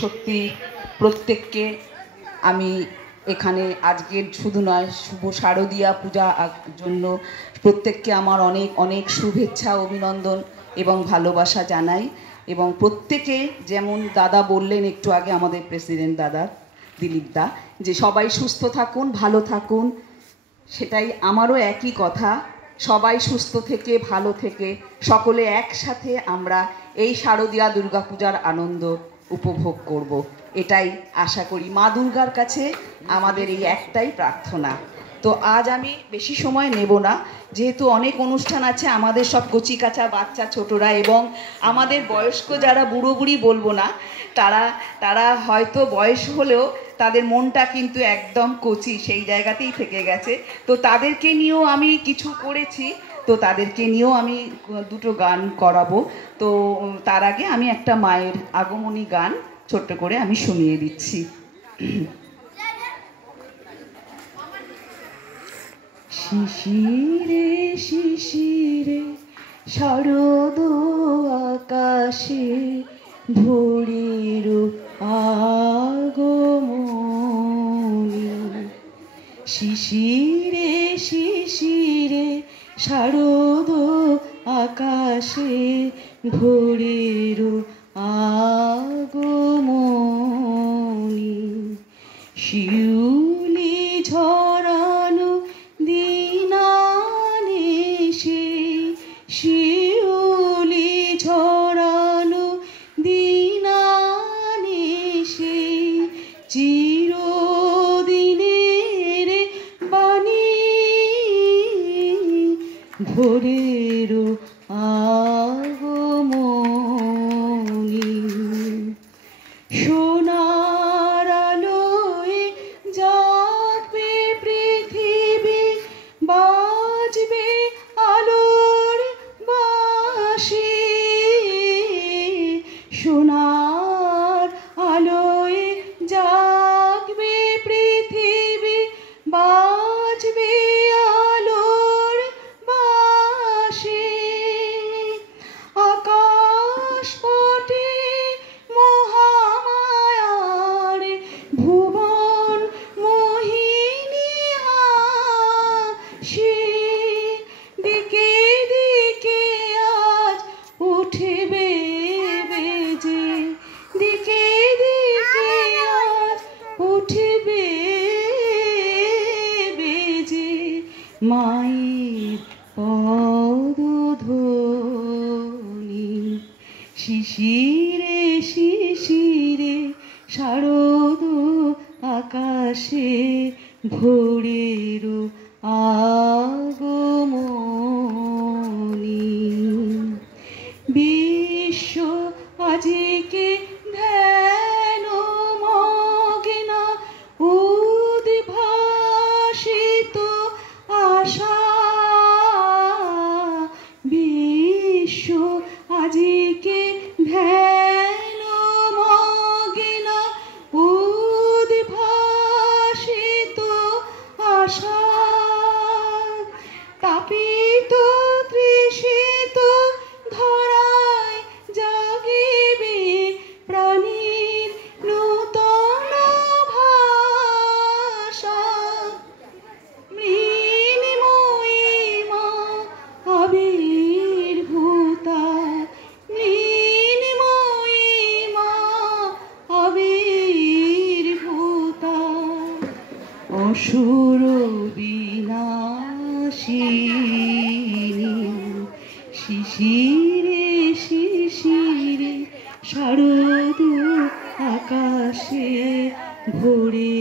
সত্যি প্রত্যেককে আমি এখানে আজকের শুধু নয়, শুভ শারদীয়া পূজা জন্য প্রত্যেককে আমার অনেক অনেক শুভেচ্ছা, অভিনন্দন এবং ভালোবাসা জানাই। এবং প্রত্যেকে যেমন দাদা বললেন একটু আগে, আমাদের প্রেসিডেন্ট দাদা দিলীপ দা, যে সবাই সুস্থ থাকুন, ভালো থাকুন, সেটাই আমারও একই কথা। সবাই সুস্থ থেকে ভালো থেকে সকলে একসাথে আমরা এই শারদীয়া দুর্গাপূজার আনন্দ উপভোগ করব, এটাই আশা করি। মা দুর্গার কাছে আমাদের এই একটাই প্রার্থনা। তো আজ আমি বেশি সময় নেব না, যেহেতু অনেক অনুষ্ঠান আছে, আমাদের সব কচি কাঁচা বাচ্চা ছোটরা এবং আমাদের বয়স্ক যারা বুড়ো বুড়ি বলবো না, তারা হয়তো বয়স হলেও তাদের মনটা কিন্তু একদম কচি, সেই জায়গাতেই থেকে গেছে। তো তাদেরকে নিয়েও আমি কিছু করেছি, তো তাদেরকে নিয়েও আমি দুটো গান করাবো। তো তার আগে আমি একটা মায়ের আগমনী গান ছোট্ট করে আমি শুনিয়ে দিচ্ছি। শিশিরে শিশিরে শরদ আকাশে ভোরের আগমনী, শিশিরে শিশিরে শরদ আকাশে ভোরের আগমনী, শিউলি ঝরানো দিনানিশে, শিউলি ঝরানো দিনানিশে চিরদিনের বাণী, ভোরের আগমনী, সোনার আলোয় জাগবে পৃথিবী, বাজবে আলোর বাঁশি, সোনার আলোয় জাগবে পৃথিবী, বাজবে আলোর বাঁশি, আকাশ পটে মহামায়ার ভুবন মোহিনী হাসি, দিকে দিকে আজ উঠবে বেজে, দিকে দিকে আজ উঠবে বেজে মায়ের পদধ্বনি, শিশিরে শিশিরে শারদ আকাশে ভোরের আগমনী, বিশ্ব আজকে ধ্যান মগ্না উদ্ভাসিত আশা, বিশ্ব আজকে ধ্যান মগ্না উদ্ভাসিত আশা, তাপিত তৃষিত ধরায় জাগিবে প্রাণীর নূতন ভাষা, মৃন্ময়ী মা আবির্ভূতা, মৃন্ময়ী মা আবির্ভূতা, অসুর বিনাশিনী, শিশিরে শিশিরে শারদ আকাশে ভোরে